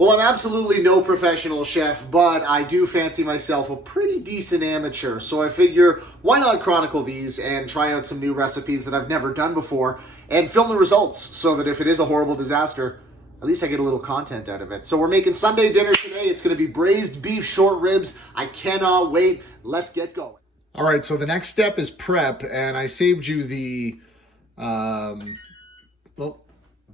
Well, I'm absolutely no professional chef, but I do fancy myself a pretty decent amateur. So I figure, why not chronicle these and try out some new recipes that I've never done before and film the results so that if it is a horrible disaster, at least I get a little content out of it. So we're making Sunday dinner today. It's going to be braised beef short ribs. I cannot wait. Let's get going. All right, so the next step is prep, and I saved you the, well,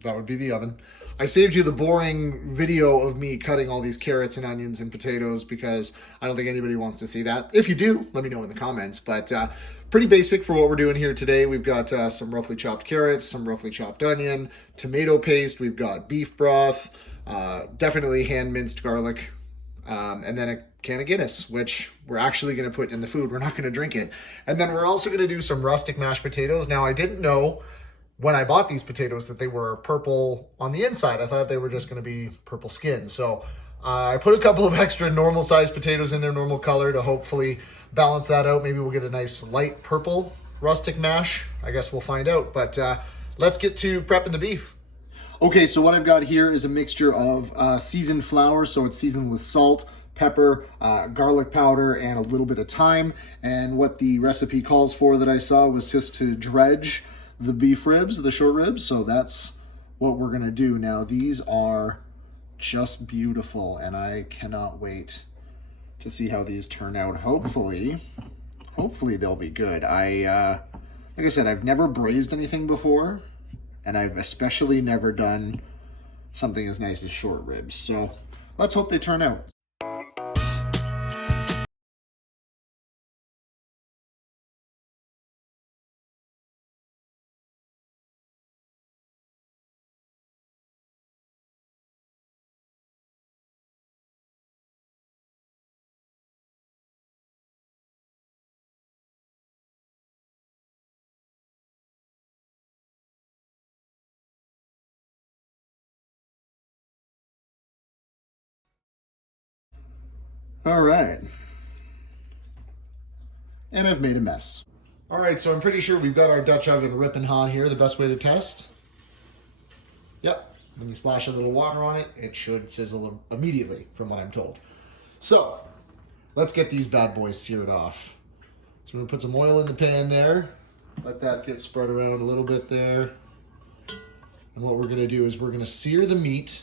that would be the oven. I saved you the boring video of me cutting all these carrots and onions and potatoes because I don't think anybody wants to see that. If you do, let me know in the comments. But pretty basic for what we're doing here today. We've got some roughly chopped carrots, some roughly chopped onion, tomato paste. We've got beef broth, definitely hand-minced garlic, and then a can of Guinness, which we're actually going to put in the food. We're not going to drink it. And then we're also going to do some rustic mashed potatoes. Now, I didn't know when I bought these potatoes that they were purple on the inside. I thought they were just going to be purple skin. So I put a couple of extra normal sized potatoes in their normal color to hopefully balance that out. Maybe we'll get a nice light purple rustic mash. I guess we'll find out. But let's get to prepping the beef. Okay, so what I've got here is a mixture of seasoned flour. So it's seasoned with salt, pepper, garlic powder, and a little bit of thyme. And what the recipe calls for that I saw was just to dredge the beef ribs, the short ribs. So that's what we're gonna do. Now these are just beautiful and I cannot wait to see how these turn out. Hopefully they'll be good. Like I said, I've never braised anything before, and I've especially never done something as nice as short ribs. So let's hope they turn out. All right. And I've made a mess. All right, so I'm pretty sure we've got our Dutch oven ripping hot here. The best way to test? Yep, when you splash a little water on it, it should sizzle immediately, from what I'm told. So, let's get these bad boys seared off. So we're gonna put some oil in the pan there. Let that get spread around a little bit there. And what we're gonna do is we're gonna sear the meat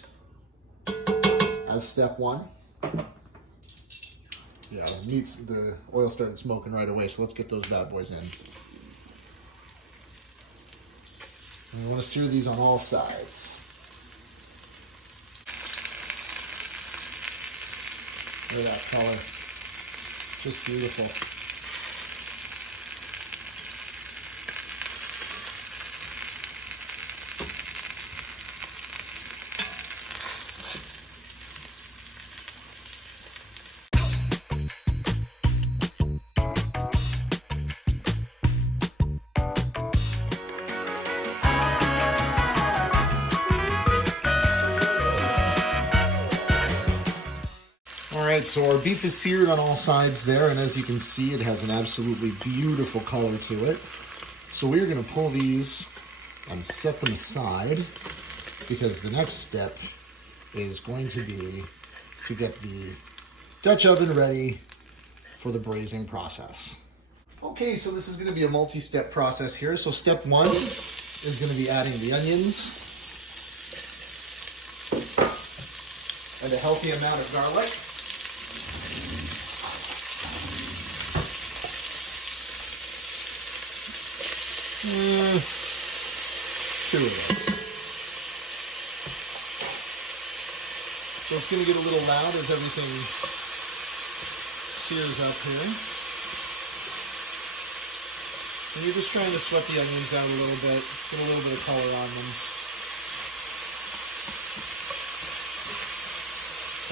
as step one. Yeah, the oil started smoking right away, so let's get those bad boys in. And we want to sear these on all sides. Look at that color. Just beautiful. All right, so our beef is seared on all sides there, and as you can see, it has an absolutely beautiful color to it. So we're gonna pull these and set them aside because the next step is going to be to get the Dutch oven ready for the braising process. Okay, so this is gonna be a multi-step process here. So step one is gonna be adding the onions and a healthy amount of garlic. Two of them. So it's going to get a little loud as everything sears up here. And you're just trying to sweat the onions out a little bit, get a little bit of color on them.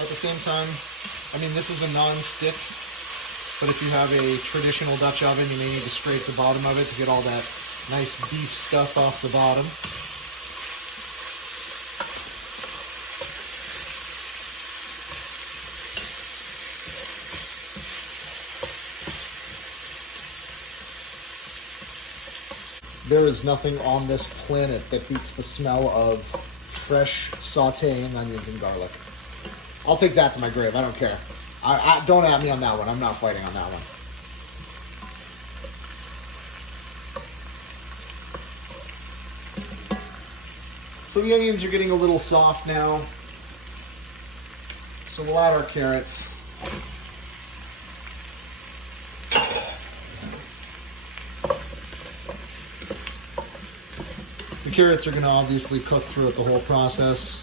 At the same time, I mean, this is a non-stick, but if you have a traditional Dutch oven, you may need to scrape the bottom of it to get all that nice beef stuff off the bottom. There is nothing on this planet that beats the smell of fresh sauteing onions and garlic. I'll take that to my grave. I don't care. Don't at me on that one. I'm not fighting on that one. So the onions are getting a little soft now. So we'll add our carrots. The carrots are going to obviously cook throughout the whole process,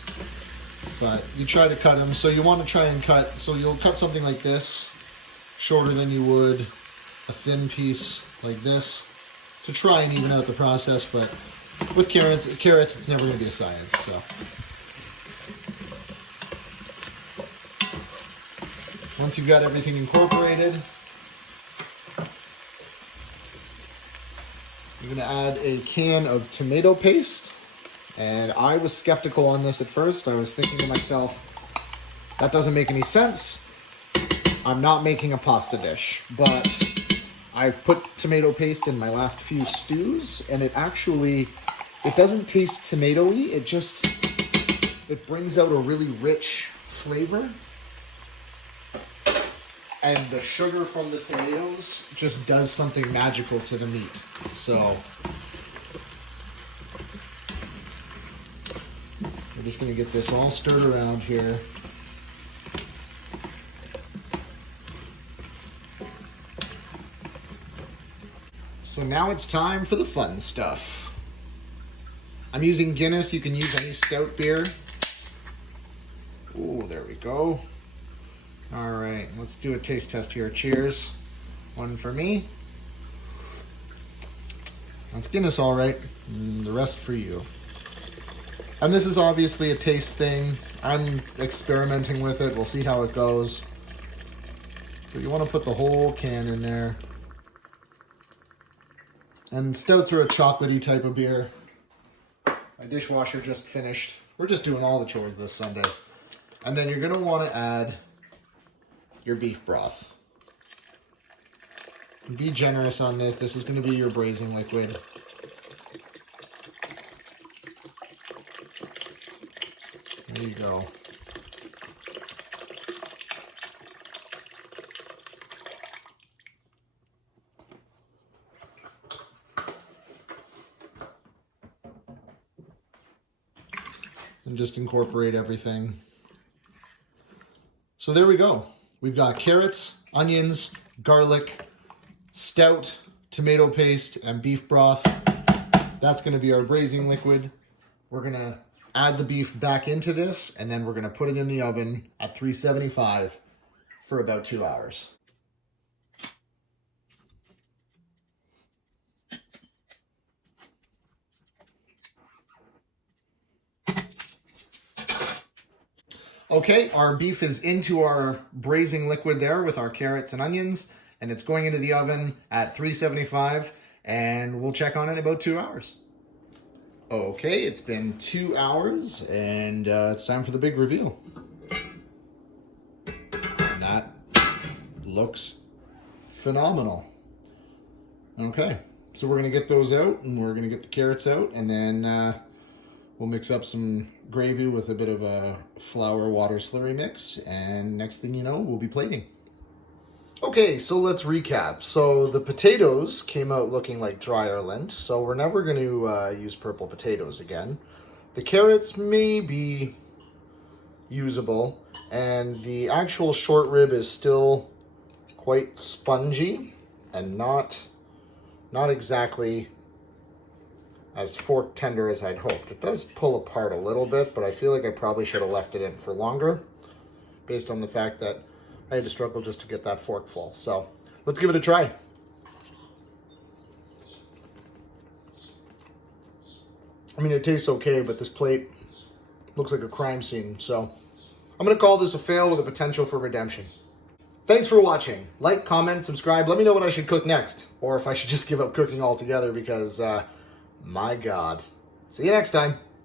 but you try to cut them. So you want to try and cut, so you'll cut something like this, shorter than you would a thin piece like this, to try and even out the process, but with carrots, it's never going to be a science, so. Once you've got everything incorporated, you're going to add a can of tomato paste. And I was skeptical on this at first. I was thinking to myself, that doesn't make any sense. I'm not making a pasta dish, but I've put tomato paste in my last few stews, and it doesn't taste tomatoey. It brings out a really rich flavor. And the sugar from the tomatoes just does something magical to the meat. So we're just going to get this all stirred around here. So now it's time for the fun stuff. I'm using Guinness. You can use any stout beer. Oh, there we go. All right, let's do a taste test here. Cheers. One for me. That's Guinness, all right. The rest for you. And this is obviously a taste thing. I'm experimenting with it. We'll see how it goes. But you want to put the whole can in there. And stouts are a chocolatey type of beer. My dishwasher just finished. We're just doing all the chores this Sunday. And then you're going to want to add your beef broth. Be generous on this. This is going to be your braising liquid. There you go. And just incorporate everything. So there we go. We've got carrots, onions, garlic, stout, tomato paste, and beef broth. That's going to be our braising liquid. We're going to add the beef back into this, and then we're going to put it in the oven at 375 for about 2 hours. Okay, our beef is into our braising liquid there with our carrots and onions, and it's going into the oven at 375, and we'll check on it in about 2 hours. Okay, it's been 2 hours, and it's time for the big reveal. And that looks phenomenal. Okay, so we're going to get those out, and we're going to get the carrots out, and then we'll mix up some gravy with a bit of a flour water slurry mix, and next thing you know, we'll be plating. Okay, so let's recap. So the potatoes came out looking like dryer lint, so we're never going to use purple potatoes again. The carrots may be usable, and the actual short rib is still quite spongy and not exactly as fork tender as I'd hoped. It does pull apart a little bit, but I feel like I probably should have left it in for longer based on the fact that I had to struggle just to get that fork full. So let's give it a try. I mean, it tastes okay, but this plate looks like a crime scene. So I'm going to call this a fail with a potential for redemption. Thanks for watching. Like, comment, subscribe. Let me know what I should cook next, or if I should just give up cooking altogether because, my God. See you next time.